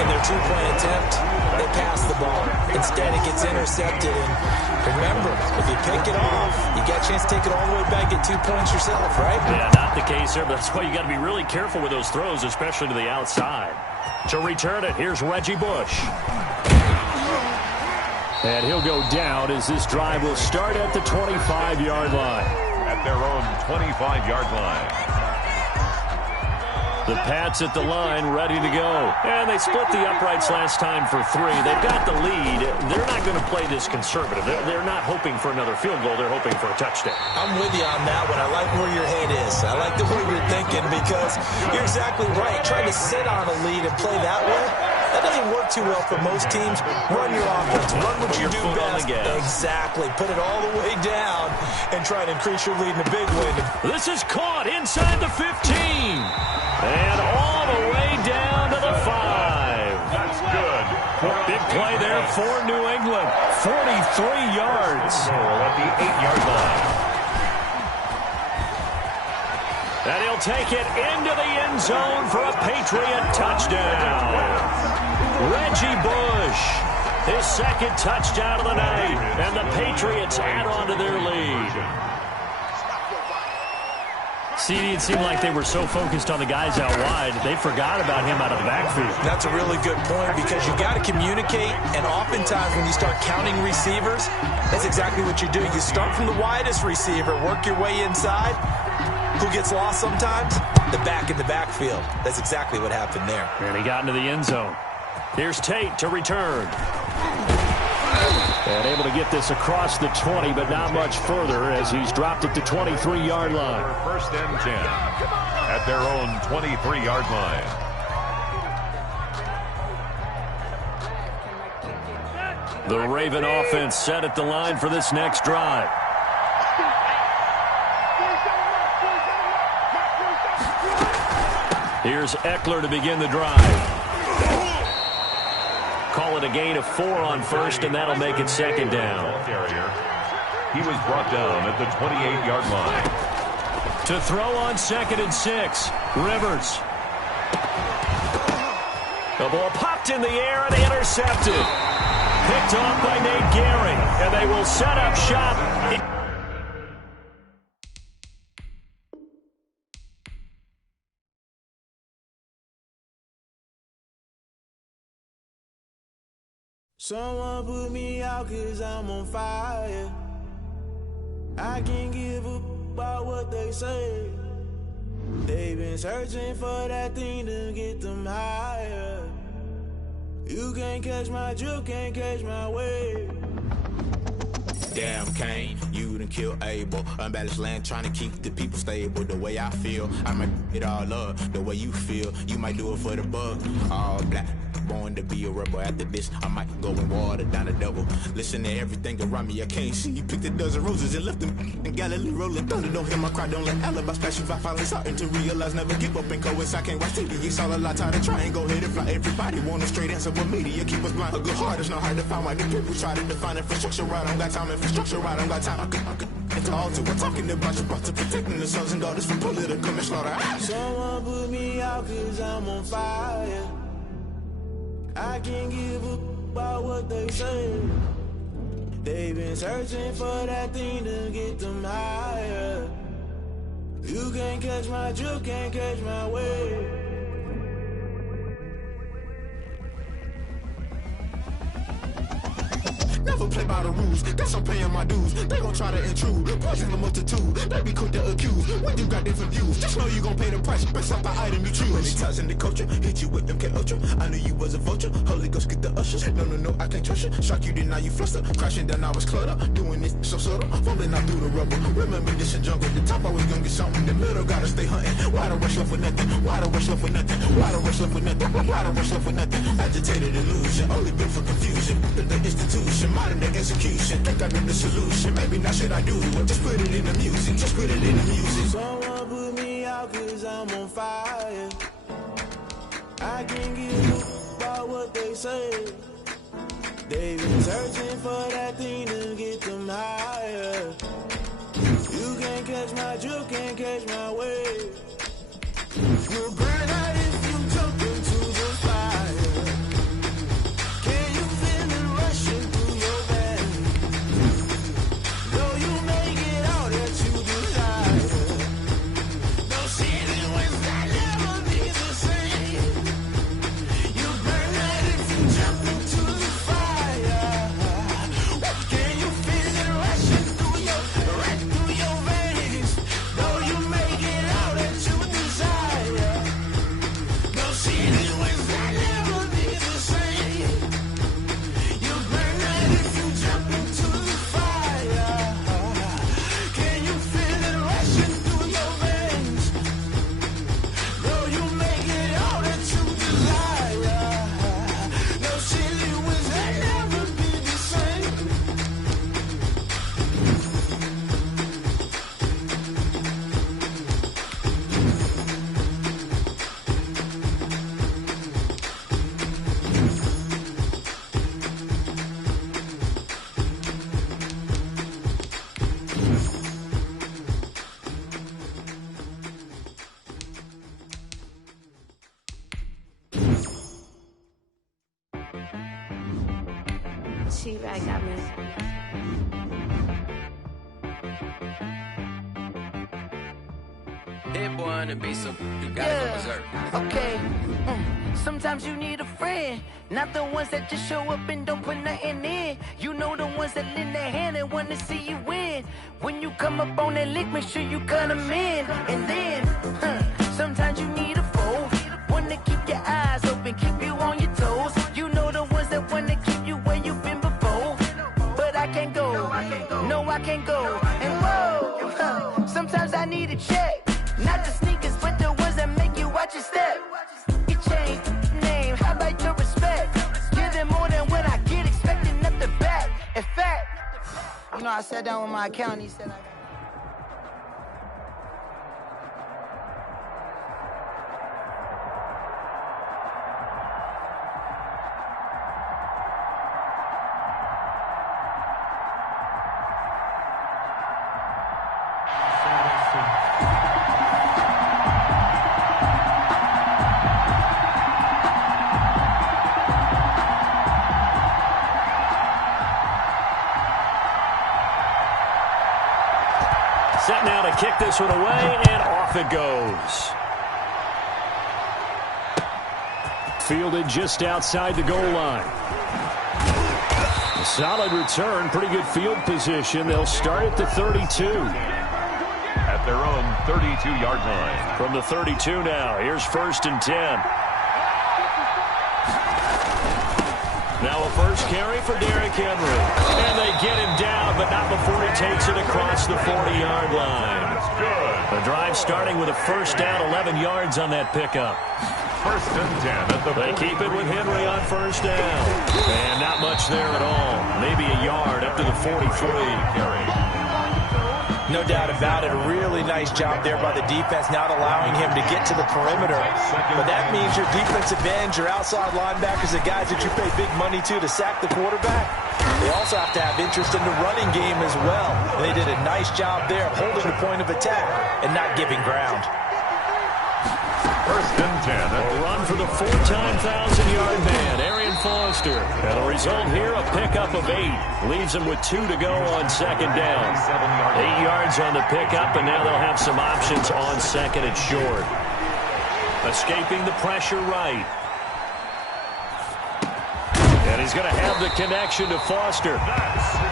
in their two-point attempt, they pass the ball. Instead, it gets intercepted. And remember, if you pick it off, you got a chance to take it all the way back, get 2 points yourself, right? Yeah, not the case there, but that's why you got to be really careful with those throws, especially to the outside. To return it, here's Reggie Bush. And he'll go down as this drive will start at the 25-yard line. At their own 25-yard line. The Pats at the line, ready to go. And they split the uprights last time for 3. They've got the lead. They're not going to play this conservative. They're not hoping for another field goal. They're hoping for a touchdown. I'm with you on that one. I like where your head is. I like the way you're thinking because you're exactly right. Trying to sit on a lead and play that way, that doesn't work too well for most teams. Run your offense. Run what you do best. Exactly. Put it all the way down and try to increase your lead in a big way. This is caught inside the 15. And all the way down to the 5. That's good. Big play there for New England. 43 yards. At the 8-yard line. And he'll take it into the end zone for a Patriot touchdown. Reggie Bush, his second touchdown of the night. And the Patriots add on to their lead. CD, it seemed like they were so focused on the guys out wide, they forgot about him out of the backfield. That's a really good point because you got to communicate, and oftentimes when you start counting receivers, that's exactly what you do. You start from the widest receiver, work your way inside. Who gets lost sometimes? The back in the backfield. That's exactly what happened there. And he got into the end zone. Here's Tate to return. And able to get this across the 20, but not much further as he's dropped at the 23-yard line. First and 10 at their own 23-yard line. The Raven offense set at the line for this next drive. Here's Eckler to begin the drive. Call it a gain of 4 on first, and that'll make it second down. He was brought down at the 28-yard line. To throw on 2nd and 6, Rivers. The ball popped in the air and intercepted. Picked off by Nate Gehring, and they will set up shop. Someone put me out 'cause I'm on fire. I can't give up about what they say. They've been searching for that thing to get them higher. You can't catch my drift, can't catch my wave. Damn, Kane, you done killed Abel. Unbalanced land, trying to keep the people stable. The way I feel, I might it all up. The way you feel, you might do it for the bug. All black, born to be a rebel. After this, I might go and water down the double. Listen to everything around me, I can't see. You picked a dozen roses and left them in Galilee rolling thunder. Don't hear my cry, don't let alibi splash. If I finally starting to realize, never give up and coexist. I can't watch TV, it's all a lot. Tired of trying, go ahead and fly. Everybody want a straight answer, but media keep us blind. A good heart is not hard to find. Why the people try to define infrastructure right? I don't got time, infrastructure right, I don't got time. I could it's all to we're talking about you, about to protecting the sons and daughters from political manslaughter. Someone put me out 'cause I'm on fire. I can't give up about what they say. They've been searching for that thing to get them higher. You can't catch my drift, can't catch my wave. Never play by the rules, guess I'm paying my dues. They gon' try to intrude, poison the multitude. They be quick to accuse, when you got different views. Just know you gon' pay the price, based off the item you choose. Many times in the culture, hit you with MK Ultra. I knew you was a vulture, Holy Ghost get the ushers. No, I can't trust you. Shock you, then now you fluster. Crashing down, I was cluttered. Doing this so subtle, fumbling out through the rubble. Remember this a jungle, the top always gonna get something. In the middle, gotta stay hunting. Why the rush left with nothing? Why the rush left with nothing? Why the rush left with nothing? Why the rush left with nothing? Agitated illusion, only built for confusion. The institution, modern day execution. Think I know the solution. Maybe not should I do it? Just put it in the music. Just put it in the music. Someone put me out 'cause I'm on fire. I can't give up about what they say. They've been searching for that thing to get them higher. You can't catch my drift, can't catch my wave. You'll burn out if you jump into the fire. T-Rag got me. Hit boy and be some, you gotta go berserk. Okay. Sometimes you need a friend, not the ones that just show up and don't put nothing in. You know the ones that lend their hand and want to see you win. When you come up on that lick, make sure you cut them in. And then, sometimes you need a foe, one to keep your eyes open, keep you on your toes. You know the ones that want to keep you where you've been before. But I can't go, no I can't go. And whoa, sometimes I need a check. Not the sneakers, but the ones that make you watch your step. You change name, how about your respect? Give them more than what I get, expecting nothing back. In fact, you know, I sat down with my accountant, he said Set now to kick this one away, and off it goes. Fielded just outside the goal line. A solid return, pretty good field position. They'll start at the 32. At their own 32-yard line. From the 32 now, here's 1st and 10. Now a first carry for Derrick Henry. And they get him down, but not before he takes it across the 40-yard line. The drive starting with a first down, 11 yards on that pickup. 1st and 10 at the They keep it with Henry on first down. And not much there at all. Maybe a yard up to the 43. No doubt about it. A really nice job there by the defense, not allowing him to get to the perimeter. But that means your defensive ends, your outside linebackers, the guys that you pay big money to sack the quarterback, they also have to have interest in the running game as well. And they did a nice job there of holding the point of attack and not giving ground. 1st and 10. A run for the 4-time 1,000-yard man, Arian Foster. And the result here, a pickup of 8. Leaves him with 2 to go on second down. 8 yards on the pickup, and now they'll have some options on second and short. Escaping the pressure right. And he's going to have the connection to Foster.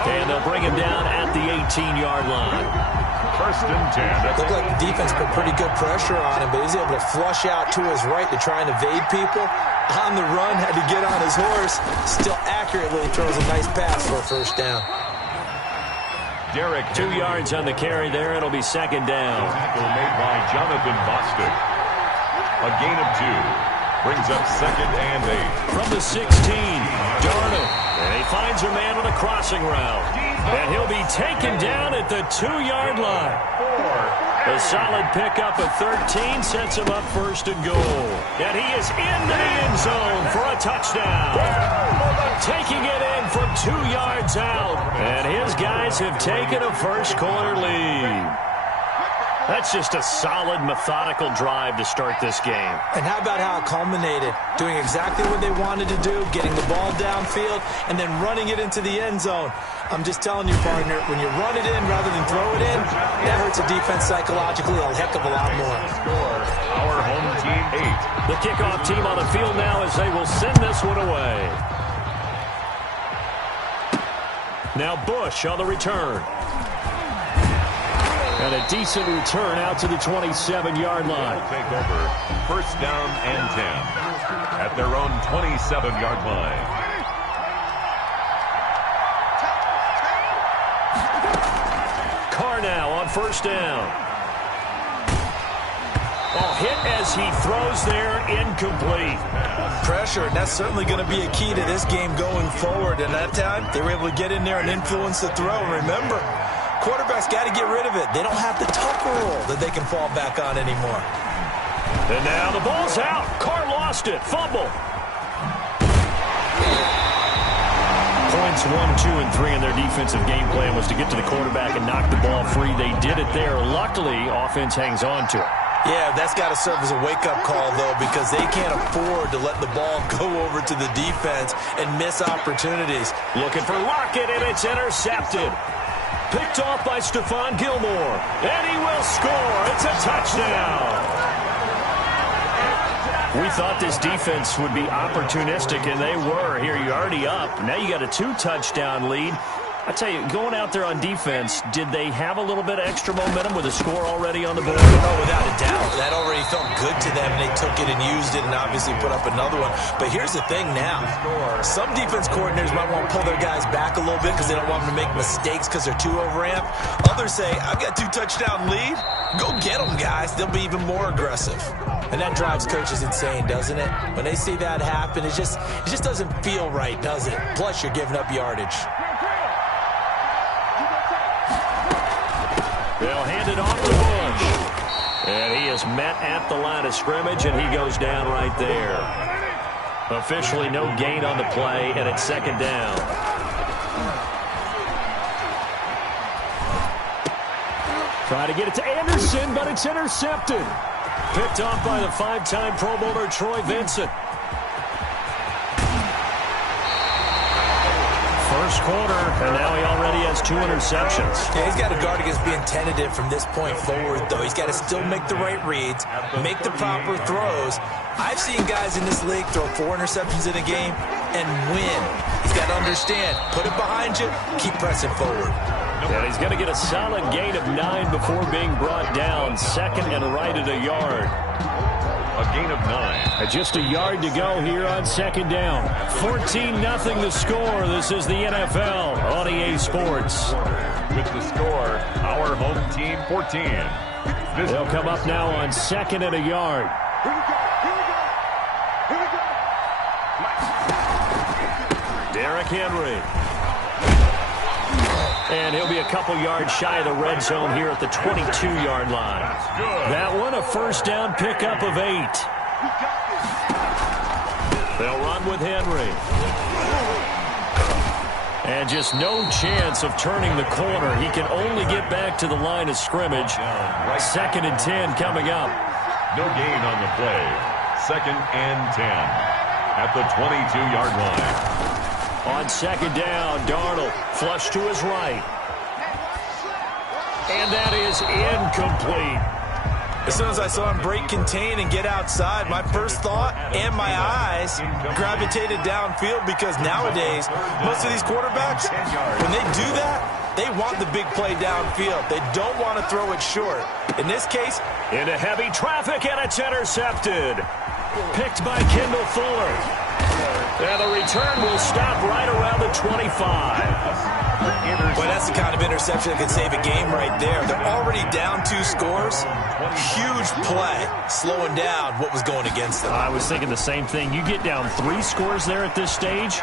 And they'll bring him down at the 18-yard line. 1st and 10. Looked like the defense put pretty good pressure on him, but he's able to flush out to his right to try and evade people. On the run, had to get on his horse. Still accurately throws a nice pass for a first down. Derrick 2 yards on the carry there. It'll be second down. Tackle made by Jonathan Bostic. A gain of 2. Brings up 2nd and 8. From the 16, Darnold. And he finds a man on a crossing route. And he'll be taken down at the 2-yard line. A solid pickup of 13 sets him up 1st and goal. And he is into the end zone for a touchdown. Taking it in from 2 yards out. And his guys have taken a first-quarter lead. That's just a solid, methodical drive to start this game. And how about how it culminated? Doing exactly what they wanted to do, getting the ball downfield, and then running it into the end zone. I'm just telling you, partner, when you run it in rather than throw it in, that hurts a defense psychologically a heck of a lot more. Our home team 8. The kickoff team on the field now as they will send this one away. Now Bush on the return. And a decent return out to the 27-yard line. Take over 1st down and 10 at their own 27-yard line. Carr now on first down. Oh, hit as he throws there, incomplete. Pressure, and that's certainly going to be a key to this game going forward. And that time, they were able to get in there and influence the throw. Remember, quarterbacks got to get rid of it. They don't have the Tucker rule that they can fall back on anymore. And now the ball's out. Carr lost it. Fumble. Points 1, 2, and 3 in their defensive game plan was to get to the quarterback and knock the ball free. They did it there. Luckily, offense hangs on to it. Yeah, that's got to serve as a wake-up call, though, because they can't afford to let the ball go over to the defense and miss opportunities. Looking for Lockett, and it's intercepted. Picked off by Stephon Gilmore, and he will score. It's a touchdown. We thought this defense would be opportunistic, and they were. Here, you're already up. Now you got a 2-touchdown lead. I tell you, going out there on defense, did they have a little bit of extra momentum with a score already on the board? Oh, without a doubt. That already felt good to them, and they took it and used it and obviously put up another one. But here's the thing now. Some defense coordinators might want to pull their guys back a little bit because they don't want them to make mistakes because they're too overamped. Others say, I've got 2-touchdown lead. Go get them, guys. They'll be even more aggressive. And that drives coaches insane, doesn't it? When they see that happen, it just doesn't feel right, does it? Plus, you're giving up yardage. They'll hand it off to Bush. And he is met at the line of scrimmage, and he goes down right there. Officially no gain on the play, and it's second down. Try to get it to Anderson, but it's intercepted. Picked off by the 5-time Pro Bowler Troy Vincent. First quarter, and now he already has 2 interceptions. Yeah, he's got to guard against being tentative from this point forward, though. He's got to still make the right reads, make the proper throws. I've seen guys in this league throw 4 interceptions in a game and win. He's got to understand, put it behind you, keep pressing forward. And he's going to get a solid gain of 9 before being brought down. Second and right at a yard. A gain of 9. Just a yard to go here on second down. 14-0 the score. This is the NFL on EA Sports. With the score, our home team 14. They'll come up now on second and a yard. Derrick Henry. And he'll be a couple yards shy of the red zone here at the 22-yard line. That one, a first down pickup of 8. They'll run with Henry. And just no chance of turning the corner. He can only get back to the line of scrimmage. Second and 10 coming up. No gain on the play. Second and 10 at the 22-yard line. On second down, Darnold flush to his right. And that is incomplete. As soon as I saw him break contain and get outside, my first thought and my eyes gravitated downfield because nowadays, most of these quarterbacks, when they do that, they want the big play downfield. They don't want to throw it short. In this case, into heavy traffic, and it's intercepted. Picked by Kendall Fuller. And the return will stop right around the 25. Boy, that's the kind of interception that could save a game right there. They're already down 2 scores. Huge play, slowing down what was going against them. I was thinking the same thing. You get down 3 scores there at this stage,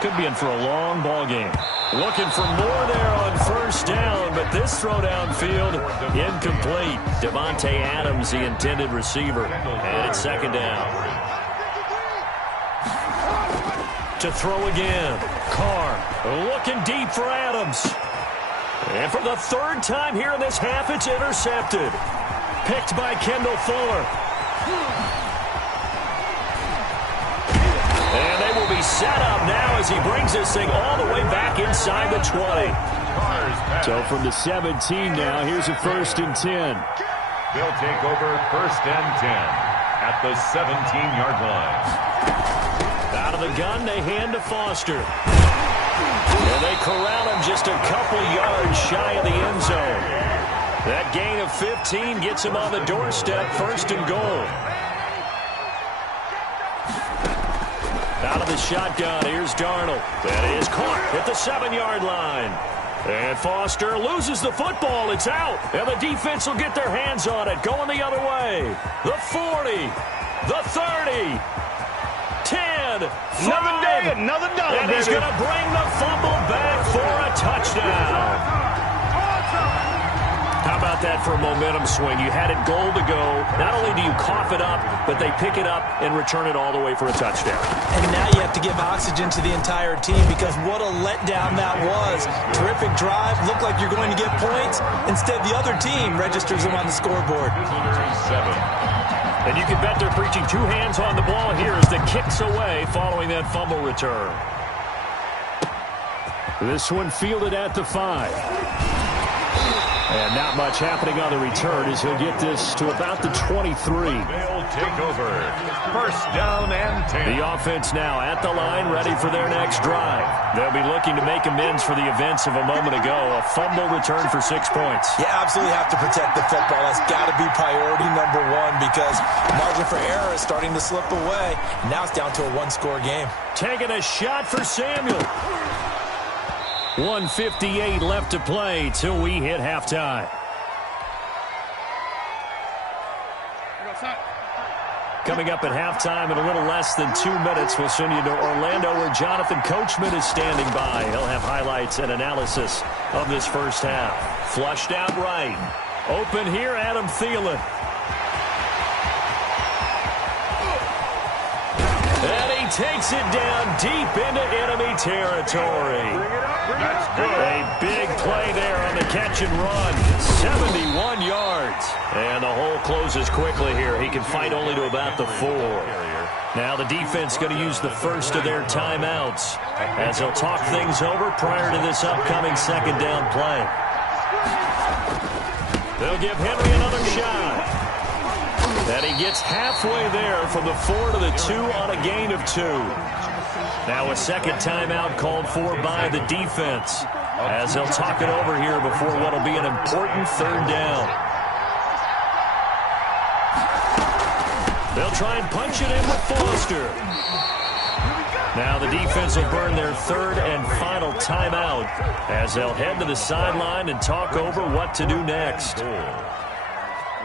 could be in for a long ball game. Looking for more there on first down, but this throw downfield, incomplete. Devontae Adams, the intended receiver. And it's second down. To throw again. Carr looking deep for Adams. And for the 3rd time here in this half, it's intercepted. Picked by Kendall Fuller. And they will be set up now as he brings this thing all the way back inside the 20. So from the 17 now, here's a 1st and 10. They'll take over 1st and 10 at the 17-yard line. Out of the gun, they hand to Foster. And they corral him just a couple yards shy of the end zone. That gain of 15 gets him on the doorstep, 1st and goal. Out of the shotgun, here's Darnold. That is caught at the 7-yard line. And Foster loses the football. It's out. And the defense will get their hands on it. Going the other way. The 40. The 30. 10, 5, another dollar, and he's going to bring the fumble back for a touchdown. How about that for a momentum swing? You had it goal to go. Not only do you cough cough it up, but they pick it up and return it all the way for a touchdown. And now you have to give oxygen to the entire team because what a letdown that was. Terrific drive. Looked like you're going to get points. Instead, the other team registers them on the scoreboard. And you can bet they're preaching two hands on the ball here as the kick's away following that fumble return. This one fielded at the 5. And not much happening on the return as he'll get this to about the 23. They'll take over. First down and 10. The offense now at the line, ready for their next drive. They'll be looking to make amends for the events of a moment ago. A fumble return for 6 points. You absolutely have to protect the football. That's got to be priority number one because margin for error is starting to slip away. Now it's down to a one-score game. Taking a shot for Samuel. 1:58 left to play till we hit halftime. Coming up at halftime in a little less than 2 minutes, we'll send you to Orlando where Jonathan Coachman is standing by. He'll have highlights and analysis of this first half. Flushed out right. Open here, Adam Thielen. And he takes it down deep into enemy territory. That's good. A big play there on the catch and run. 71 yards. And the hole closes quickly here. He can fight only to about the 4. Now the defense going to use the first of their timeouts as they'll talk things over prior to this upcoming second down play. They'll give Henry another shot. And he gets halfway there from the 4 to the 2 on a gain of 2. Now a second timeout called for by the defense as they'll talk it over here before what will be an important third down. They'll try and punch it in with Foster. Now the defense will burn their third and final timeout as they'll head to the sideline and talk over what to do next.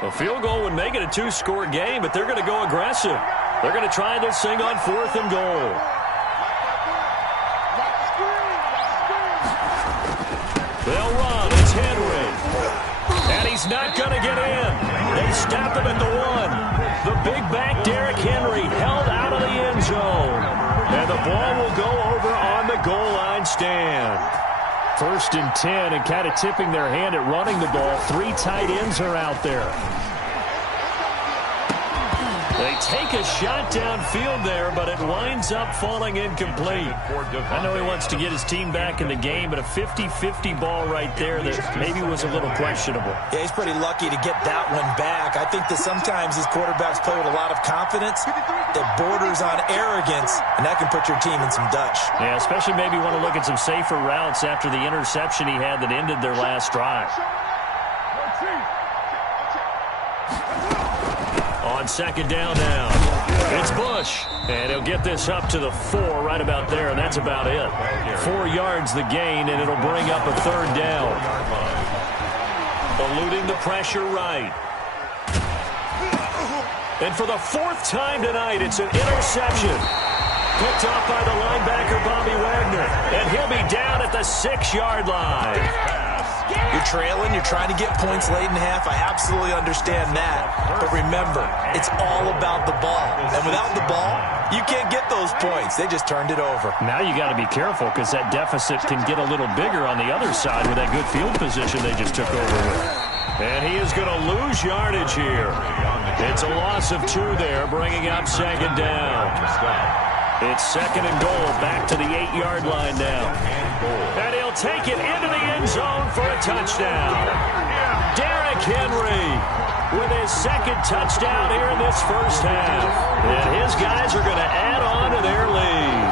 A field goal would make it a 2-score game, but they're going to go aggressive. They're going to try this thing on 4th and goal. They'll run. It's Henry. And he's not going to get in. They stop him at the 1. The big back Derrick Henry held out of the end zone. And the ball will go over on the goal line stand. 1st and 10 and kind of tipping their hand at running the ball. 3 tight ends are out there. They take a shot downfield there, but it winds up falling incomplete. I know he wants to get his team back in the game, but a 50-50 ball right there that maybe was a little questionable. Yeah, he's pretty lucky to get that one back. I think that sometimes these quarterbacks play with a lot of confidence that borders on arrogance, and that can put your team in some Dutch. Yeah, especially maybe want to look at some safer routes after the interception he had that ended their last drive. On second down now, it's Bush, and he'll get this up to the 4 right about there, and that's about it. 4 yards the gain, and it'll bring up a third down. Eluding the pressure right. And for the 4th time tonight, it's an interception. Picked off by the linebacker, Bobby Wagner, and he'll be down at the 6-yard line. You're trailing, you're trying to get points late in half. I absolutely understand that. But remember, it's all about the ball. And without the ball, you can't get those points. They just turned it over. Now you got to be careful because that deficit can get a little bigger on the other side with that good field position they just took over with. And he is going to lose yardage here. It's a loss of 2 there, bringing up second down. It's second and goal, back to the 8-yard line now. And he'll take it into the end zone for a touchdown. Derrick Henry with his second touchdown here in this first half. And his guys are going to add on to their lead.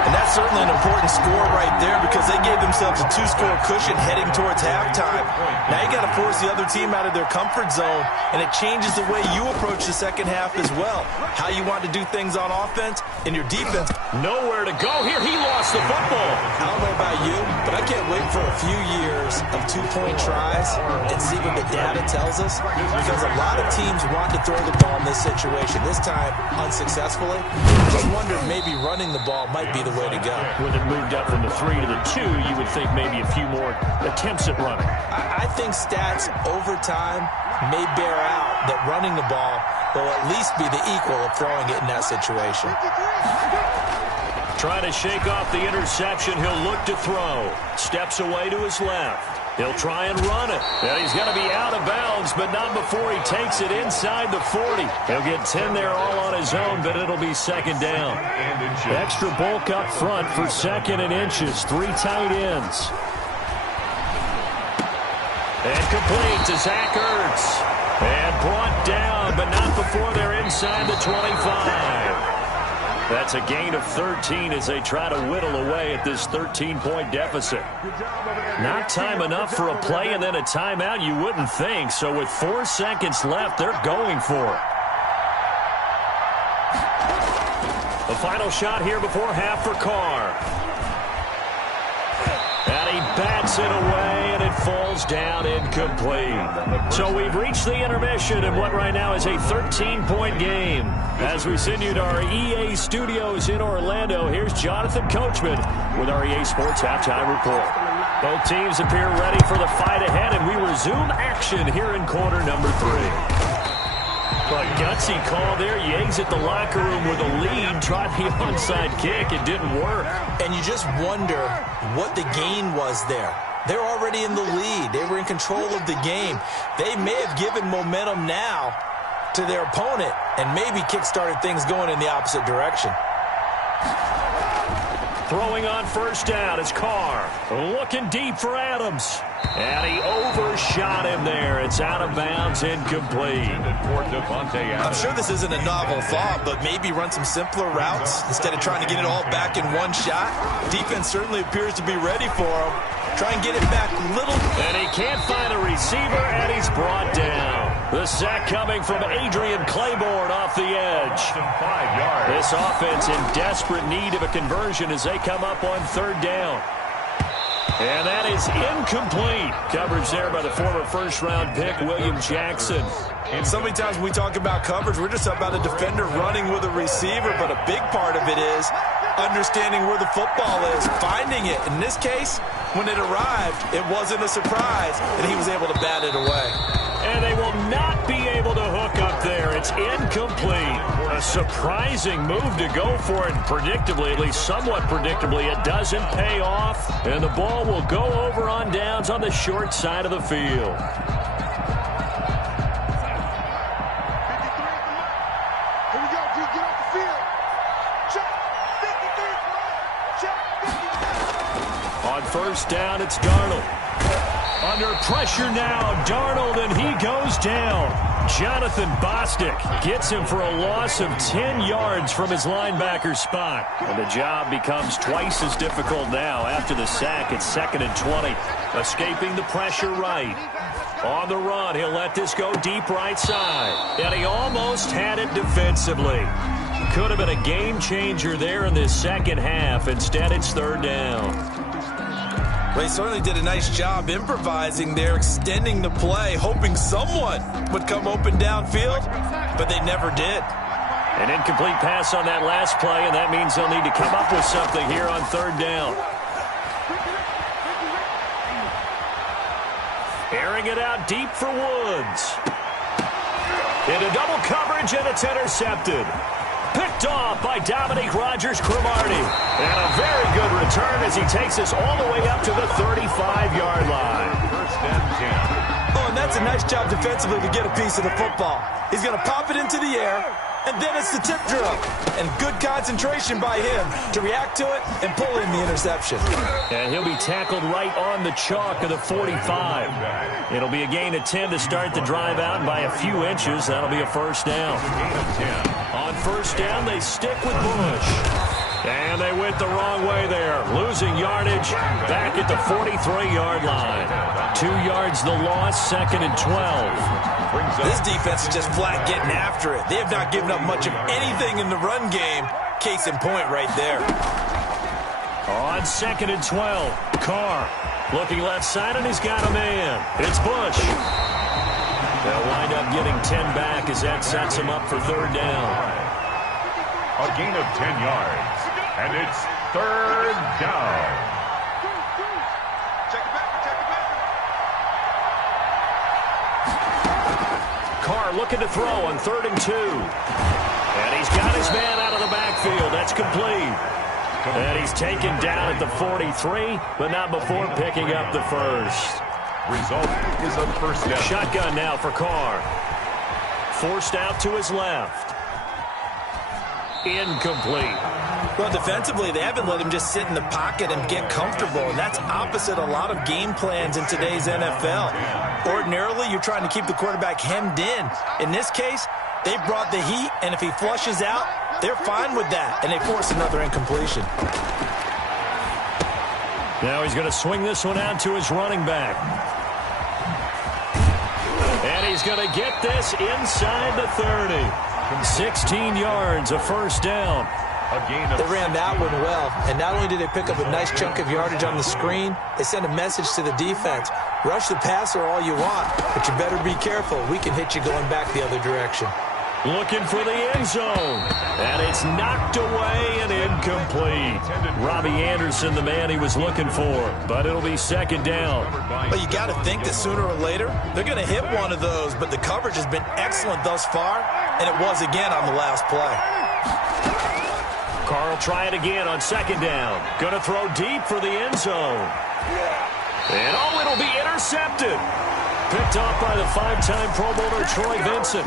And that's certainly an important score right there because they gave themselves a 2-score cushion heading towards halftime. Now you got to force the other team out of their comfort zone, and it changes the way you approach the second half as well. How you want to do things on offense and your defense. Nowhere to go here. He lost the football. I don't know about you, but I can't wait for a few years of 2-point tries and see what the data tells us because a lot of teams want to throw the ball in this situation. This time, unsuccessfully. Just wondered maybe running the ball might be the way to go. With it moved up from the 3 to the 2, you would think maybe a few more attempts at running. I think stats over time may bear out that running the ball will at least be the equal of throwing it in that situation. Trying to shake off the interception, he'll look to throw. Steps away to his left. He'll try and run it. And he's going to be out of bounds, but not before he takes it inside the 40. He'll get 10 there all on his own, but it'll be second down. Extra bulk up front for second and inches. 3 tight ends. And complete to Zach Ertz. And brought down, but not before they're inside the 25. That's a gain of 13 as they try to whittle away at this 13-point deficit. Not time enough for a play and then a timeout, you wouldn't think. So with 4 seconds left, they're going for it. The final shot here before half for Carr. And he bats it away, and it falls down incomplete. So we've reached the intermission in what right now is a 13-point game. As we send you to our EA studios in Orlando, here's Jonathan Coachman with our EA Sports Halftime Report. Both teams appear ready for the fight ahead, and we resume action here in quarter number 3. A gutsy call there. You exit the locker room with a lead. Tried the onside kick. It didn't work. And you just wonder what the gain was there. They're already in the lead. They were in control of the game. They may have given momentum now to their opponent and maybe kick-started things going in the opposite direction. Throwing on first down is Carr. Looking deep for Adams. And he overshot him there. It's out of bounds, incomplete. I'm sure this isn't a novel thought, but maybe run some simpler routes instead of trying to get it all back in one shot. Defense certainly appears to be ready for him. Try and get it back a little. And he can't find a receiver, and he's brought down. The sack coming from Adrian Claiborne off the edge. 5 yards. This offense in desperate need of a conversion as they come up on third down. And that is incomplete. Coverage there by the former first-round pick, William Jackson. And so many times when we talk about coverage, we're just about a defender running with a receiver, but a big part of it is understanding where the football is, finding it. In this case, when it arrived, it wasn't a surprise, and he was able to bat it away. And they will not be able to hook up there. It's incomplete. A surprising move to go for it. Predictably, at least somewhat predictably, it doesn't pay off. And the ball will go over on downs on the short side of the field. On first down, it's Darnold. Under pressure now, Darnold, and he goes down. Jonathan Bostic gets him for a loss of 10 yards from his linebacker spot. And the job becomes twice as difficult now after the sack. It's 2nd and 20. Escaping the pressure right. On the run, he'll let this go deep right side. And he almost had it defensively. Could have been a game changer there in this second half. Instead, it's third down. They certainly did a nice job improvising there, extending the play, hoping someone would come open downfield, but they never did. An incomplete pass on that last play, and that means they'll need to come up with something here on third down. Airing it out deep for Woods. Into double coverage, and it's intercepted. Picked off by Dominique Rodgers-Cromartie. And a very good return as he takes us all the way up to the 35-yard line. First and 10. Oh, and that's a nice job defensively to get a piece of the football. He's going to pop it into the air, and then it's the tip drill. And good concentration by him to react to it and pull in the interception. And he'll be tackled right on the chalk of the 45. It'll be a gain of 10 to start the drive out, and by a few inches, that'll be a first down. Gain of 10. On first down, they stick with Bush. And they went the wrong way there. Losing yardage back at the 43-yard line. 2 yards the loss, 2nd and 12. This defense is just flat getting after it. They have not given up much of anything in the run game. Case in point right there. On 2nd and 12, Carr looking left side, and he's got a man. It's Bush. They'll wind up getting 10 back as that sets him up for third down. A gain of 10 yards, and it's third down. Carr Carr looking to throw on 3rd and 2. And he's got his man out of the backfield. That's complete. And he's taken down at the 43, but not before picking up the first. Result is a first down. Shotgun now for Carr. Forced out to his left. Incomplete. Well, defensively, they haven't let him just sit in the pocket and get comfortable, and that's opposite a lot of game plans in today's NFL. Ordinarily, you're trying to keep the quarterback hemmed in. In this case, they brought the heat, and if he flushes out, they're fine with that, and they force another incompletion. Now he's going to swing this one out to his running back. And he's going to get this inside the 30. 16 yards, a first down. They ran that one well, and not only did they pick up a nice chunk of yardage on the screen, they sent a message to the defense. Rush the passer all you want, but you better be careful. We can hit you going back the other direction. Looking for the end zone, and it's knocked away and incomplete. Robbie Anderson, the man he was looking for, but it'll be second down. Well, you got to think that sooner or later, they're going to hit one of those, but the coverage has been excellent thus far, and it was again on the last play. Carr will try it again on second down. Going to throw deep for the end zone. And it'll be intercepted. Picked off by the 5-time Pro Bowler Troy Vincent.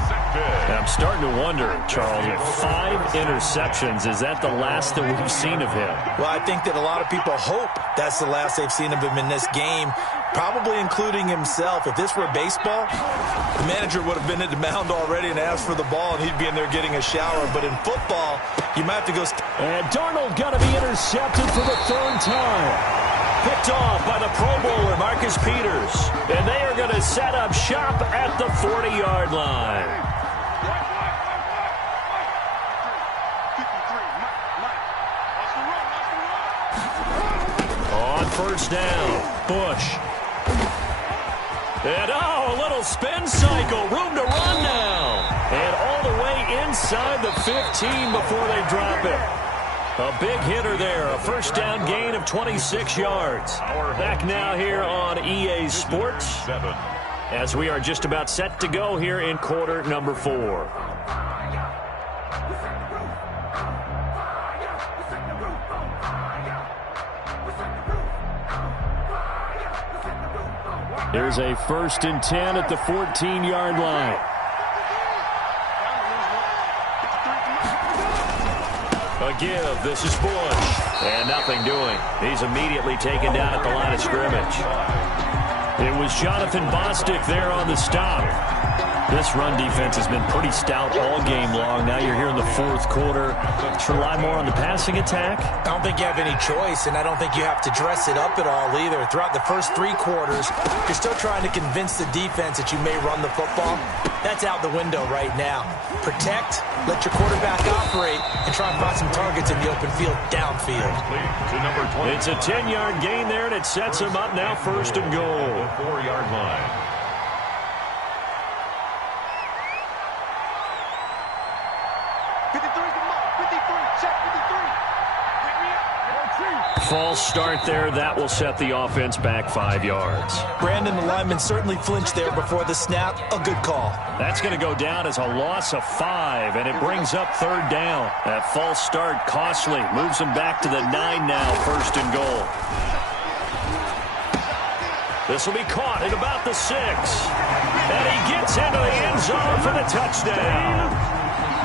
I'm starting to wonder, Charles, if 5 interceptions, is that the last that we've seen of him? Well, I think that a lot of people hope that's the last they've seen of him in this game, probably including himself. If this were baseball, the manager would have been at the mound already and asked for the ball, and he'd be in there getting a shower. But in football, you might have to go... And Darnold going to be intercepted for the 3rd time. Picked off by the Pro Bowler, Marcus Peters. And they are going to set up shop at the 40-yard line. On first down, Bush. And, a little spin cycle. Room to run now. And all the way inside the 15 before they drop it. A big hitter there, a first down gain of 26 yards. Back now here on EA Sports as we are just about set to go here in quarter number 4. There's a 1st and 10 at the 14-yard line. A give. This is Bush. And nothing doing. He's immediately taken down at the line of scrimmage. It was Jonathan Bostic there on the stop. This run defense has been pretty stout all game long. Now you're here in the 4th quarter. To rely more on the passing attack? I don't think you have any choice, and I don't think you have to dress it up at all either. Throughout the first 3 quarters, you're still trying to convince the defense that you may run the football. That's out the window right now. Protect, let your quarterback operate, and try and find some targets in the open field downfield. It's a 10-yard gain there, and it sets him up now 1st and goal. 4-yard line. False start there. That will set the offense back 5 yards. Brandon, the lineman certainly flinched there before the snap. A good call. That's going to go down as a loss of 5, and it brings up 3rd down. That false start costly. Moves him back to the 9 now, 1st and goal. This will be caught at about the 6. And he gets into the end zone for the touchdown.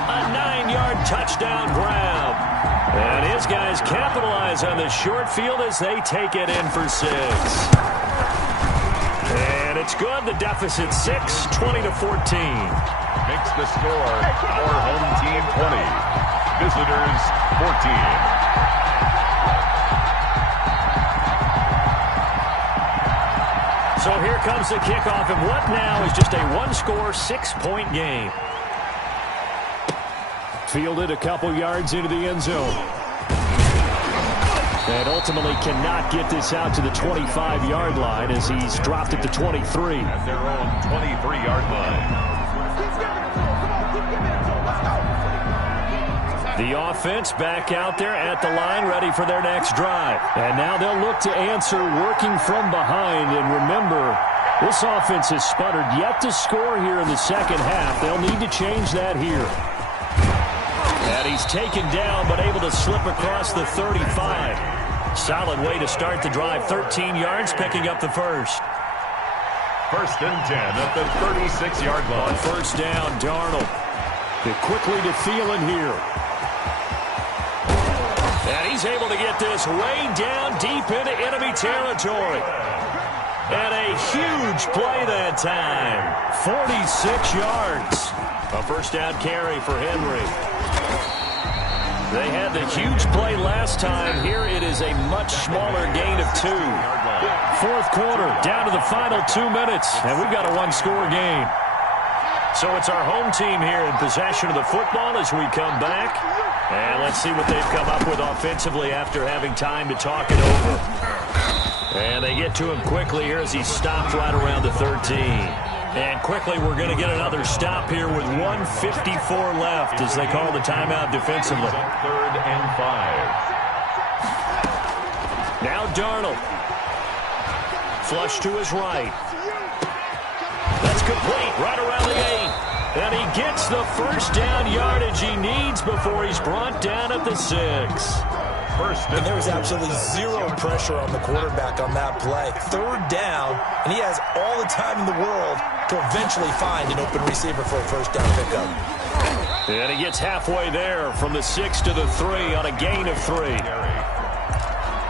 A 9-yard touchdown grab. And his guys capitalize on the short field as they take it in for 6. And it's good. The deficit 6, 20-14. Makes the score our home team 20. Visitors 14. So here comes the kickoff, and what now is just a 1-score, 6-point game. Fielded a couple yards into the end zone. And ultimately cannot get this out to the 25-yard line as he's dropped at the 23. At their own 23-yard line. The offense back out there at the line, ready for their next drive. And now they'll look to answer working from behind. And remember, This offense has sputtered yet to score here in the second half. They'll need to change that here. And he's taken down but able to slip across the 35. Solid way to start the drive. 13 yards, picking up the first. First and 10 at the 36-yard line. On first down, Darnold. Quickly to Thielen here. And he's able to get this way down deep into enemy territory. And a huge play that time. 46 yards. A first down carry for Henry. They had the huge play last time. Here it is a much smaller gain of 2. Fourth quarter, down to the final 2 minutes. And we've got a one-score game. So it's our home team here in possession of the football as we come back. And let's see what they've come up with offensively after having time to talk it over. And they get to him quickly here as he stopped right around the 13. And quickly we're going to get another stop here with 1:54 left as they call the timeout defensively. Third and 5. Now Darnold. Flush to his right. That's complete right around the 8. And he gets the first down yardage he needs before he's brought down at the 6. And there was absolutely zero pressure on the quarterback on that play. Third down, and he has all the time in the world to eventually find an open receiver for a first down pickup. And he gets halfway there from the 6 to the 3 on a gain of 3.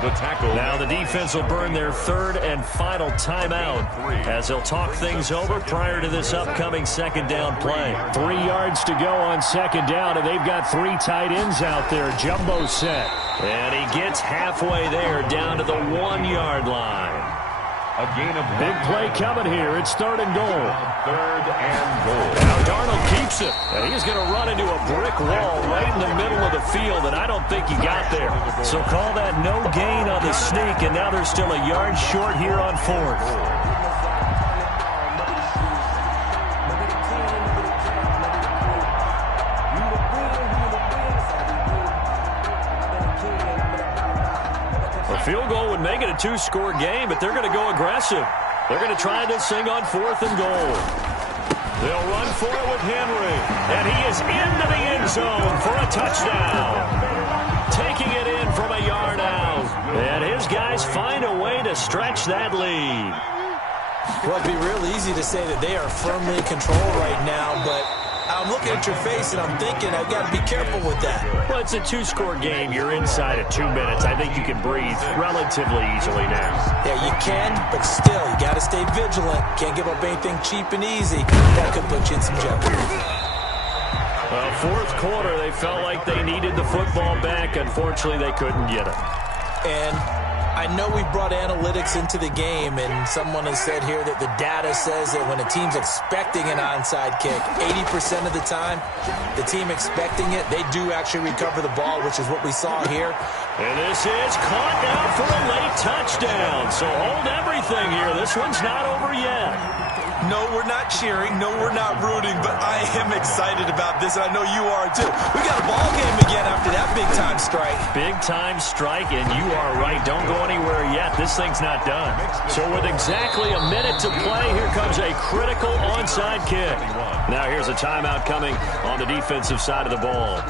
The tackle. Now the defense will burn their third and final timeout as they'll talk things over prior to this upcoming second down play. 3 yards to go on second down, and they've got 3 tight ends out there. Jumbo set. And he gets halfway there down to the 1-yard line. A gain of 1. Big play coming here. It's third and goal. Third and goal. Now Darnold keeps it. And he's going to run into a brick wall right in the middle of the field, and I don't think he got there. So call that no gain on the sneak, and now they're still a yard short here on fourth. Field goal would make it a 2-score game, but they're going to go aggressive. They're going to try this thing on fourth and goal. They'll run for it with Henry, and he is into the end zone for a touchdown. Taking it in from a yard out, and his guys find a way to stretch that lead. Well, it'd be real easy to say that they are firmly in control right now, but I'm looking at your face and I'm thinking I've got to be careful with that. Well, it's a 2-score game. You're inside of 2 minutes. I think you can breathe relatively easily now. Yeah, you can, but still, you got to stay vigilant. Can't give up anything cheap and easy. That could put you in some jeopardy. Fourth quarter, they felt like they needed the football back. Unfortunately, they couldn't get it. And I know we brought analytics into the game, and someone has said here that the data says that when a team's expecting an onside kick, 80% of the time, the team expecting it, they do actually recover the ball, which is what we saw here. And this is caught now for a late touchdown. So hold everything here. This one's not over yet. No, we're not cheering. No, we're not rooting, but I am excited about this, and I know you are too. We got a ball game again after that big-time strike. Big-time strike, and you are right. Don't go anywhere yet. This thing's not done. So with exactly a minute to play, here comes a critical onside kick. Now here's a timeout coming on the defensive side of the ball.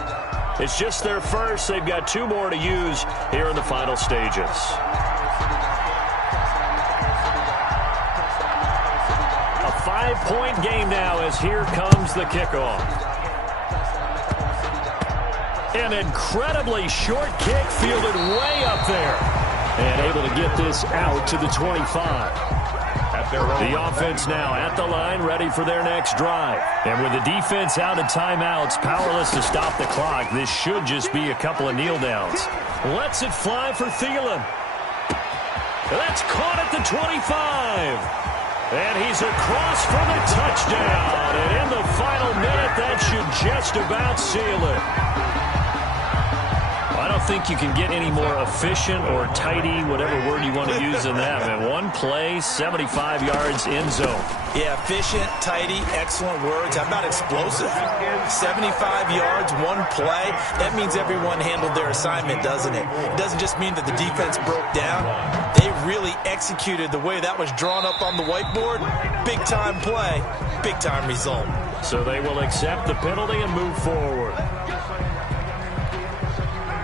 It's just their first. They've got 2 more to use here in the final stages. A 5-point game now as here comes the kickoff. An incredibly short kick fielded way up there. And able to get this out to the 25. The offense now at the line, ready for their next drive. And with the defense out of timeouts, powerless to stop the clock, this should just be a couple of kneel downs. Lets it fly for Thielen. That's caught at the 25. And he's across for the touchdown. And in the final minute, that should just about seal it. I don't don't think you can get any more efficient or tidy, whatever word you want to use in that. Man, one play, 75 yards in zone. Yeah, efficient, tidy, excellent words. How about explosive? 75 yards, one play. That means everyone handled their assignment, doesn't it? It doesn't just mean that the defense broke down. They really executed the way that was drawn up on the whiteboard. Big-time play, big-time result. So they will accept the penalty and move forward.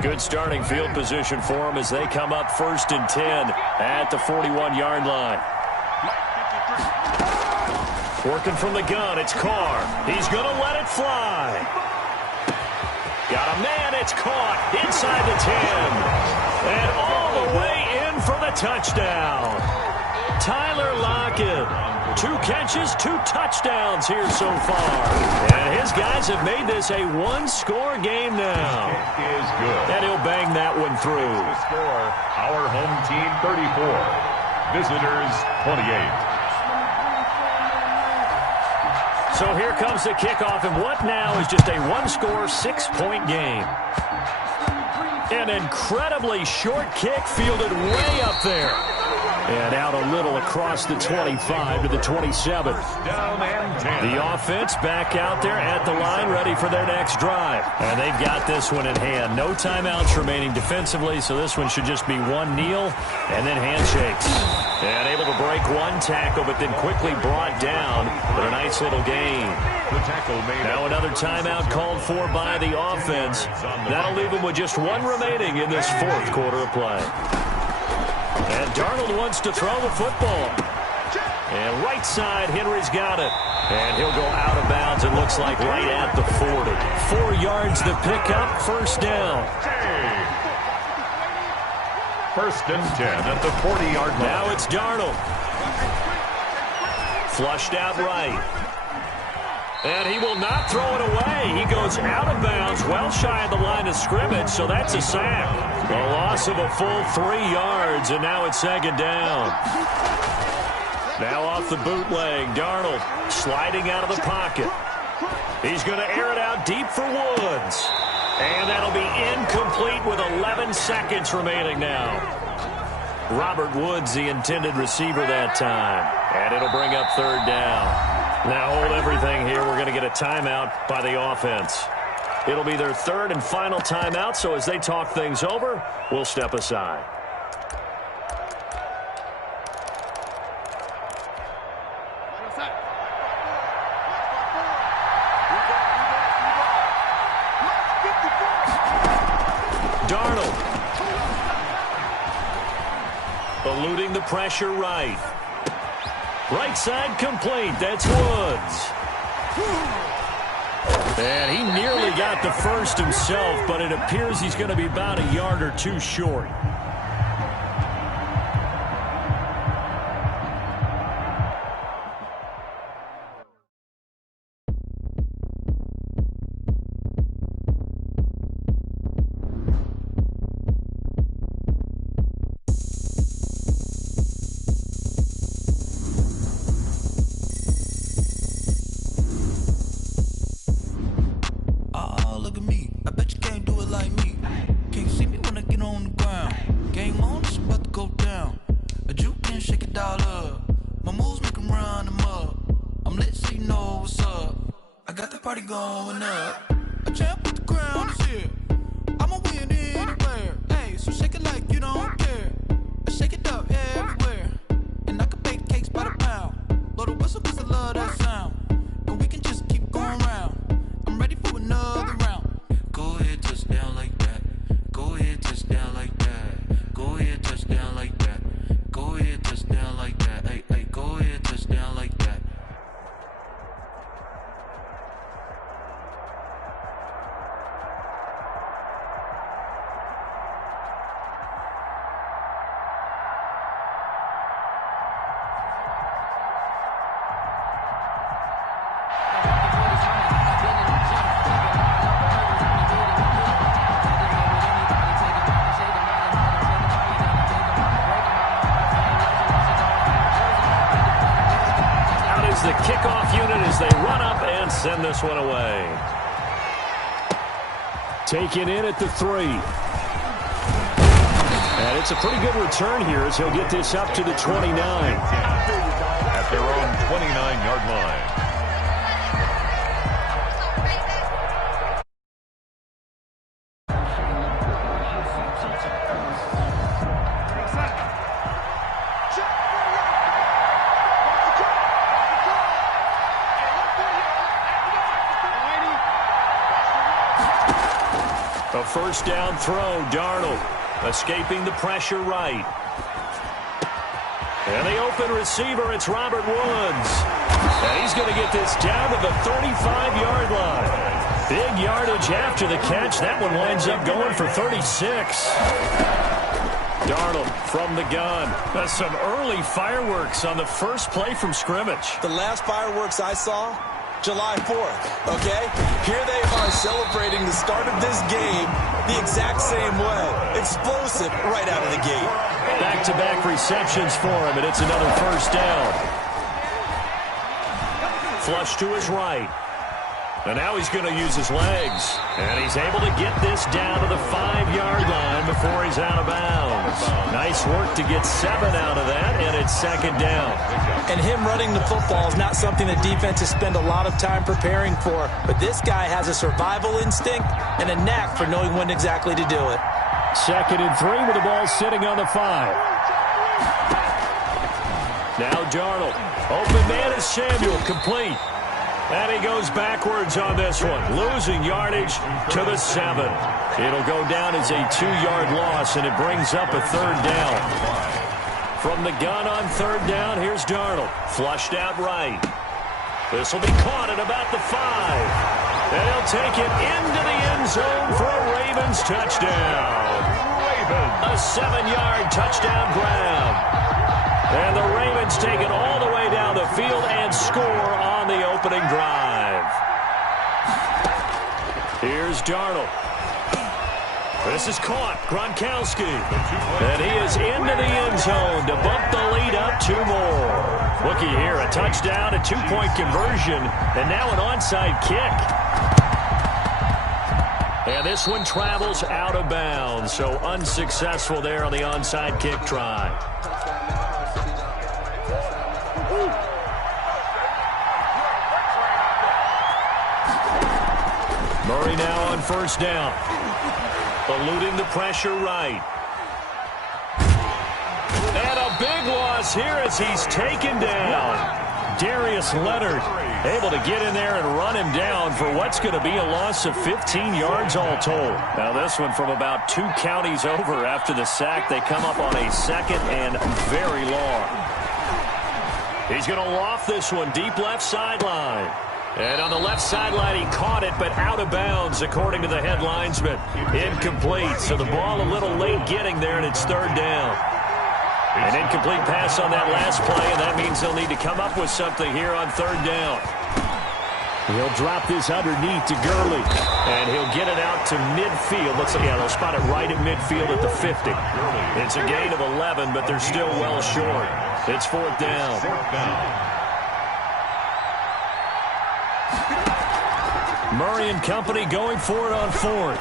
Good starting field position for them as they come up 1st and 10 at the 41-yard line. Working from the gun, it's Carr. He's going to let it fly. Got a man, it's caught inside the 10. And all the way in for the touchdown. Tyler Lockett. 2 catches, 2 touchdowns here so far. And his guys have made this a one-score game now. It is good. And he'll bang that one through. The score, our home team 34, visitors 28. So here comes the kickoff, and what now is just a one-score, 6-point game. An incredibly short kick fielded way up there. And out a little across the 25 to the 27. Down and 10. The offense back out there at the line, ready for their next drive. And they've got this one in hand. No timeouts remaining defensively, so this one should just be one kneel and then handshakes. And able to break one tackle, but then quickly brought down. But a nice little gain. The tackle made. Now another timeout called for by the offense. That'll leave them with just one remaining in this 4th quarter of play. And Darnold wants to throw the football. And right side, Henry's got it. And he'll go out of bounds, it looks like, right at the 40. 4 yards to pick up, 1st down. 1st and 10 at the 40-yard line. Now it's Darnold. Flushed out right. And he will not throw it away. He goes out of bounds, well shy of the line of scrimmage, so that's a sack. A loss of a full 3 yards, and now it's 2nd down. Now off the bootleg, Darnold sliding out of the pocket. He's going to air it out deep for Woods. And that'll be incomplete with 11 seconds remaining now. Robert Woods, the intended receiver that time. And it'll bring up 3rd down. Now hold everything here. We're going to get a timeout by the offense. It'll be their 3rd and final timeout, so as they talk things over, we'll step aside. Darnold. Eluding the pressure right. Right side complete. That's Woods. And he nearly got the first himself, but it appears he's going to be about a yard or 2 short. The kickoff unit as they run up and send this one away. Taken in at the 3. And it's a pretty good return here as he'll get this up to the 29. At their own 29-yard line. A first down throw, Darnold escaping the pressure right. And the open receiver, it's Robert Woods. And he's going to get this down to the 35-yard line. Big yardage after the catch. That one winds up going for 36. Darnold from the gun. That's some early fireworks on the first play from scrimmage. The last fireworks I saw, July 4th, okay? Here they are celebrating the start of this game the exact same way. Explosive right out of the gate. Back-to-back receptions for him, and it's another first down. Flush to his right. And now he's going to use his legs. And he's able to get this down to the 5-yard line before he's out of bounds. Nice work to get 7 out of that, and it's second down. And him running the football is not something that defenses spend a lot of time preparing for. But this guy has a survival instinct and a knack for knowing when exactly to do it. 2nd and 3 with the ball sitting on the 5. Now Darnold. Open man is Samuel, complete. And he goes backwards on this one, losing yardage to the 7. It'll go down as a 2-yard loss, and it brings up a third down. From the gun on third down, here's Darnold. Flushed out right. This will be caught at about the 5. And he'll take it into the end zone for a Ravens touchdown. A 7-yard touchdown grab. And the Ravens take it all the way down the field and score on the opening drive. Here's Darnold. This is caught. Gronkowski. And he is into the end zone to bump the lead up 2 more. Looky here, a touchdown, a 2-point conversion, and now an onside kick. And this one travels out of bounds, so unsuccessful there on the onside kick try. Murray now on first down. Eluding the pressure right. And a big loss here as he's taken down. Darius Leonard able to get in there and run him down for what's going to be a loss of 15 yards all told. Now this one from about 2 counties over after the sack. They come up on a 2nd and very long. He's going to loft this one deep left sideline. And on the left sideline, he caught it, but out of bounds, according to the head linesman. Incomplete, so the ball a little late getting there, and it's third down. An incomplete pass on that last play, and that means they'll need to come up with something here on third down. He'll drop this underneath to Gurley, and he'll get it out to midfield. Looks like, yeah, they'll spot it right at midfield at the 50. It's a gain of 11, but they're still well short. It's fourth down. Murray and company going for it on 4th.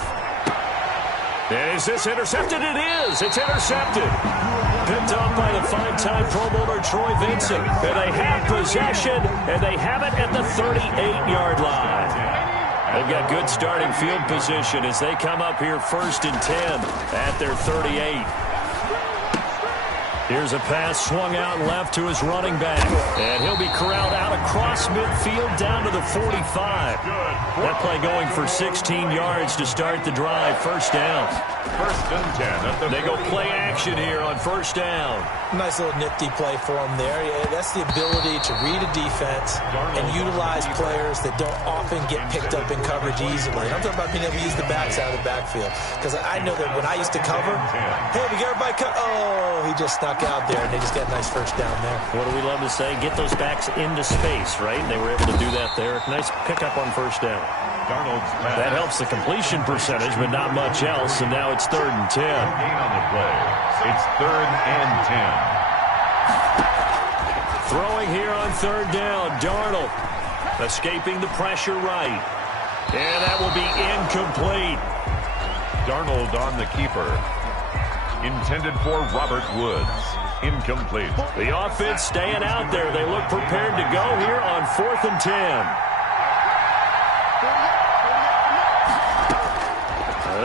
And is this intercepted? It is. It's intercepted. Picked up by the 5-time Pro Bowler Troy Vincent. And they have possession, and they have it at the 38-yard line. They've got good starting field position as they come up here 1st and 10 at their 38. Here's a pass swung out left to his running back. And he'll be corralled out across midfield down to the 45. That play going for 16 yards to start the drive. First down. 1st and 10. They go play action here on first down. Nice little nifty play for him there. Yeah, that's the ability to read a defense and utilize players that don't often get picked up in coverage easily. I'm talking about being able to use the backs out of the backfield. Because I know that when I used to cover, hey, we got everybody cut. Oh, he just snuck out there, and they just got a nice first down there. What do we love to say? Get those backs into space, right? They were able to do that there. Nice pickup on first down. That helps the completion percentage, but not much else, and now it's 3rd and 10. Gain on the play. It's 3rd and 10. Throwing here on third down, Darnold escaping the pressure right. And that will be incomplete. Darnold on the keeper. Intended for Robert Woods. Incomplete. The offense staying out there. They look prepared to go here on 4th and 10.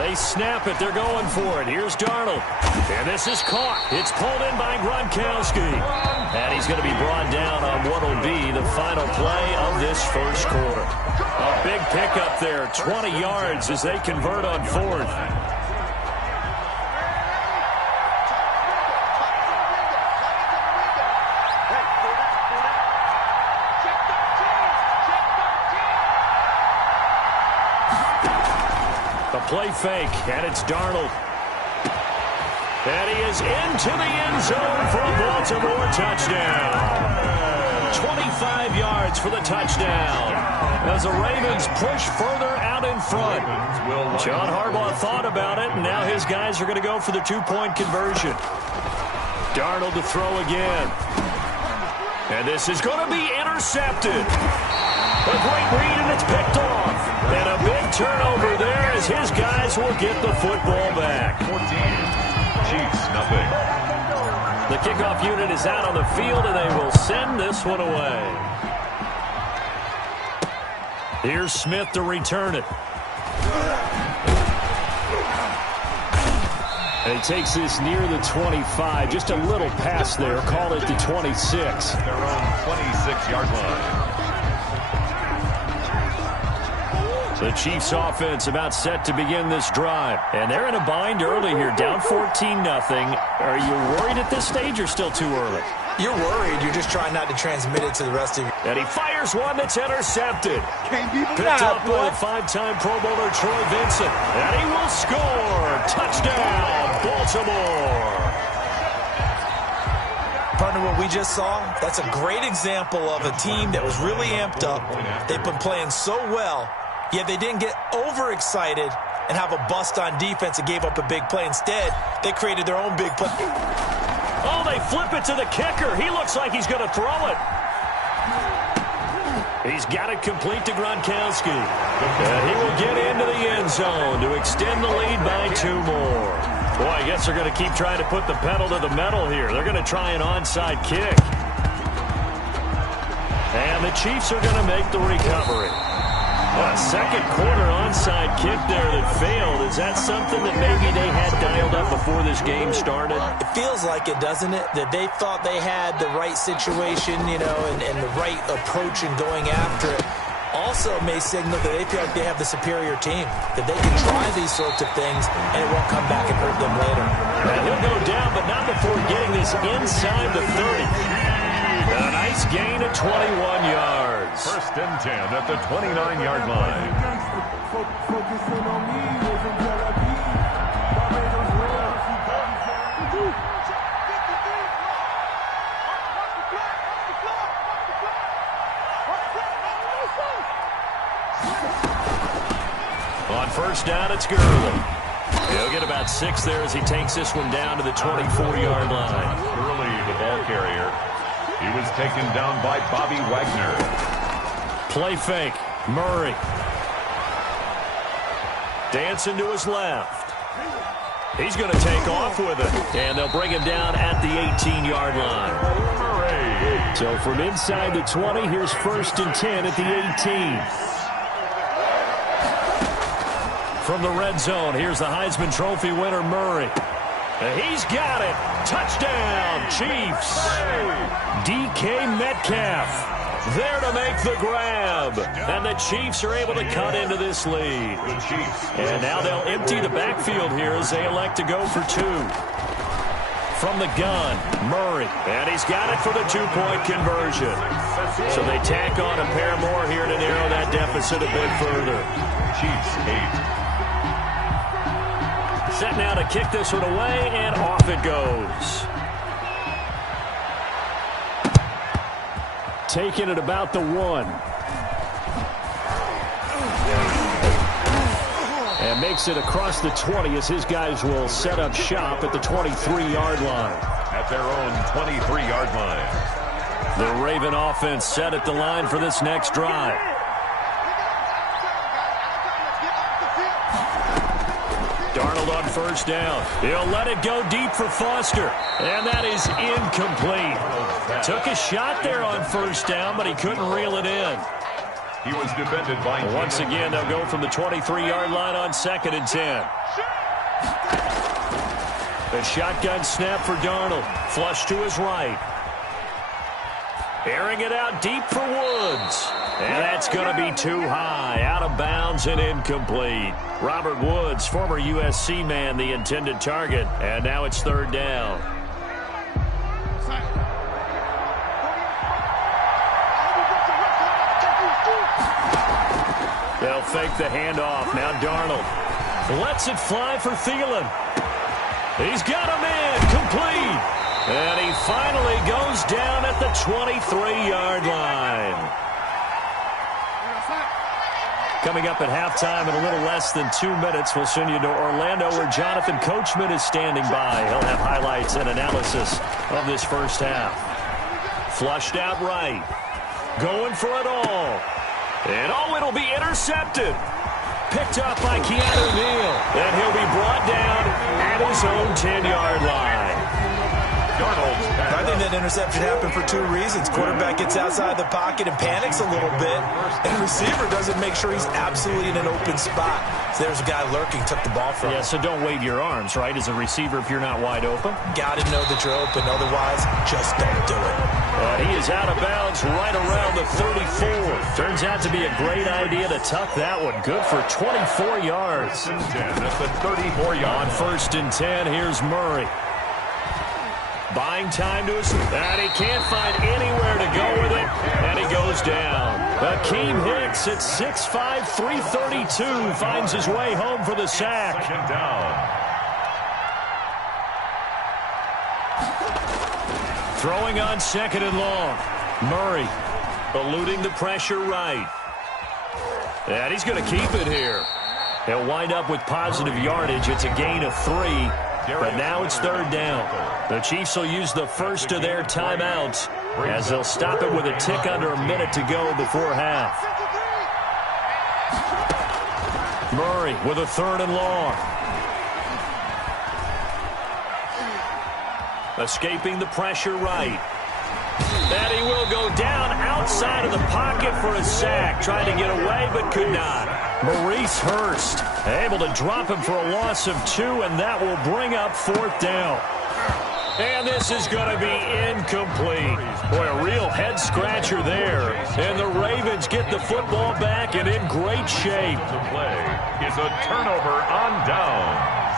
They snap it. They're going for it. Here's Darnold. And this is caught. It's pulled in by Gronkowski. And he's going to be brought down on what will be the final play of this first quarter. A big pickup there. 20 yards as they convert on 4th. Play fake, and it's Darnold. And he is into the end zone for a Baltimore touchdown. 25 yards for the touchdown as the Ravens push further out in front. John Harbaugh thought about it, and now his guys are going to go for the two-point conversion. Darnold to throw again. And this is going to be intercepted. A great read, and it's picked off. And a big turnover there as his guys will get the football back. 14, Chiefs, nothing. The kickoff unit is out on the field, and they will send this one away. Here's Smith to return it. And he takes this near the 25. Just a little pass there. Call it the 26. Their own 26-yard line. The Chiefs offense about set to begin this drive. And they're in a bind early here, down 14-0. Are you worried at this stage or still too early? You're worried. You're just trying not to transmit it to the rest of you. And he fires one that's intercepted. Picked Picked up by the 5-time Pro Bowler Troy Vincent. And he will score. Touchdown, Baltimore. Partner, what we just saw, that's a great example of a team that was really amped up. They've been playing so well. Yet they didn't get overexcited and have a bust on defense and gave up a big play. Instead, they created their own big play. Oh, they flip it to the kicker. He looks like he's going to throw it. He's got it complete to Gronkowski. And he will get into the end zone to extend the lead by 2 more. Boy, I guess they're going to keep trying to put the pedal to the metal here. They're going to try an onside kick. And the Chiefs are going to make the recovery. A second quarter onside kick there that failed. Is that something that maybe they had dialed up before this game started? It feels like it, doesn't it? That they thought they had the right situation, you know, and the right approach in going after it. Also may signal that they feel like they have the superior team, that they can try these sorts of things and it won't come back and hurt them later. And he'll go down, but not before getting this inside the 30. A nice gain of 21 yards. 1st and 10 at the 29-yard line. On 1st down, it's Gurley. He'll get about 6 there as he takes this one down to the 24-yard line. Gurley, the ball carrier. He was taken down by Bobby Wagner. Play fake. Murray. Dancing to his left. He's going to take off with it. And they'll bring him down at the 18-yard line. Murray. So from inside the 20, here's 1st and 10 at the 18. From the red zone, here's the Heisman Trophy winner, Murray. And he's got it. Touchdown, Chiefs. DK Metcalf there to make the grab. And the Chiefs are able to cut into this lead. And now they'll empty the backfield here as they elect to go for 2. From the gun, Murray. And he's got it for the 2-point conversion. So they tack on a pair more here to narrow that deficit a bit further. Chiefs 8. Set now to kick this one away, and off it goes. Taking it about the 1. And makes it across the 20 as his guys will set up shop at the 23-yard line. At their own 23-yard line. The Raven offense set at the line for this next drive. Darnold on first down. He'll let it go deep for Foster. And that is incomplete. Took a shot there on first down, but he couldn't reel it in. He was defended by... Once again, they'll go from the 23-yard line on 2nd and 10. The shotgun snap for Darnold. Flush to his right. Airing it out deep for Woods. And that's going to be too high. Out of bounds and incomplete. Robert Woods, former USC man, the intended target. And now it's 3rd down. They'll fake the handoff. Now Darnold lets it fly for Thielen. He's got him in. Complete. And he finally goes down at the 23-yard line. Coming up at halftime in a little less than 2 minutes, we'll send you to Orlando where Jonathan Coachman is standing by. He'll have highlights and analysis of this first half. Flushed out right. Going for it all. And it'll be intercepted. Picked up by Keanu Neal. And he'll be brought down at his own 10-yard line. I think that interception happened for 2 reasons. Quarterback gets outside the pocket and panics a little bit, and receiver doesn't make sure he's absolutely in an open spot. So there's a guy lurking, took the ball from him. Yeah, so don't wave your arms, right, as a receiver if you're not wide open. Got to know that you're open. Otherwise, just don't do it. He is out of bounds right around the 34. Turns out to be a great idea to tuck that one. Good for 24 yards. That's the 34-yard. On 1st and 10, here's Murray. Buying time to his... And he can't find anywhere to go with it. And he goes down. Akeem Hicks at 6'5", 332 finds his way home for the sack. 2nd down. Throwing on 2nd and long. Murray eluding the pressure right. And he's going to keep it here. He'll wind up with positive yardage. It's a gain of 3. But now it's 3rd down. The Chiefs will use the first of their timeouts as they'll stop it with a tick under a minute to go before half. Murray with a 3rd and long. Escaping the pressure right. And he will go down outside of the pocket for a sack. Tried to get away but could not. Maurice Hurst able to drop him for a loss of 2, and that will bring up 4th down. And this is going to be incomplete. Boy, a real head-scratcher there. And the Ravens get the football back and in great shape. The play is a turnover on downs.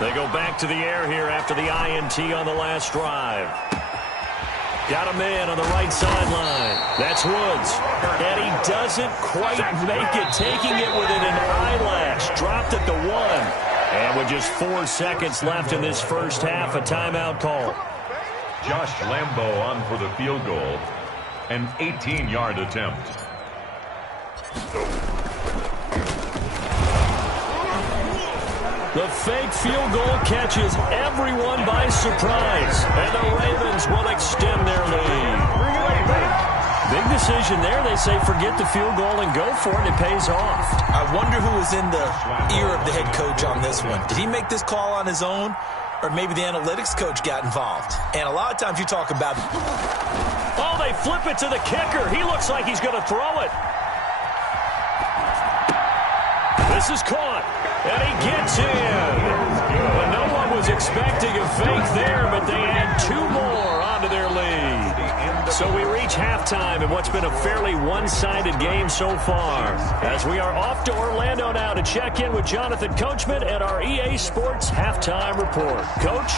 They go back to the air here after the INT on the last drive. Got a man on the right sideline. That's Woods. And he doesn't quite make it, taking it within an eyelash. Dropped at the 1. And with just 4 seconds left in this first half, a timeout call. Josh Lambo on for the field goal. An 18-yard attempt. The fake field goal catches everyone by surprise, and the Ravens will extend their lead. Big decision there. They say forget the field goal and go for it. It pays off. I wonder who was in the ear of the head coach on this one. Did he make this call on his own, or maybe the analytics coach got involved? And a lot of times you talk about... Oh, they flip it to the kicker. He looks like he's going to throw it. This is caught. And he gets in. But no one was expecting a fake there, but they add 2 more onto their lead. So we reach halftime in what's been a fairly one-sided game so far. As we are off to Orlando now to check in with Jonathan Coachman at our EA Sports Halftime Report. Coach?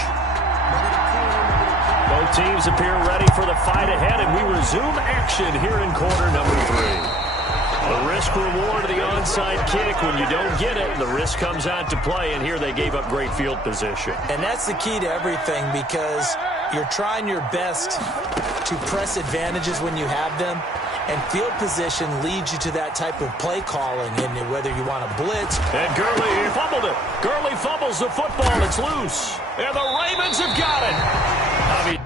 Both teams appear ready for the fight ahead, and we resume action here in quarter number 3. The risk-reward of the onside kick. When you don't get it, the risk comes out to play, and here they gave up great field position. And that's the key to everything, because you're trying your best to press advantages when you have them, and field position leads you to that type of play calling, and whether you want to blitz. And Gurley fumbled it. Gurley fumbles the football. It's loose. And the Ravens have got it. I mean...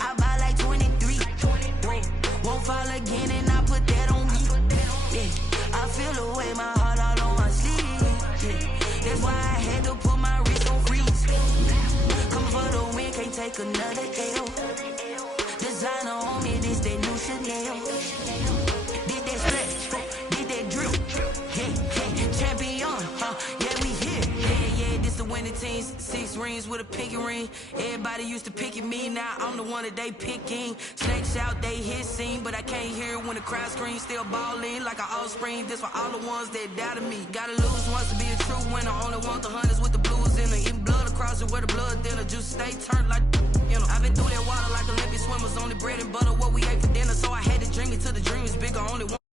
I buy like 23. Won't fall again and I put that on me. Yeah, I feel the way, my heart all on my sleeve. Yeah, that's why I had to put my wrist on freeze. Come for the win, can't take another L. Designer on me, this that new Chanel. Did that stretch, did that drip. Yeah, champion, yeah, we here. Yeah, this the winning teams. 6 rings with a pinky ring. Everybody used to picking me, now I'm the one that they picking. Snakes out, they hit scene, but I can't hear it when the crowd screams. Still balling like an offspring. This for all the ones that doubted me. Gotta lose once to be a true winner. Only want the hunters with the blues in the eating blood across it where the blood dinner. Juice stay turned like, you know. I've been through that water like Olympic swimmers. Only bread and butter what we ate for dinner. So I had to drink it till the dream is bigger. Only one.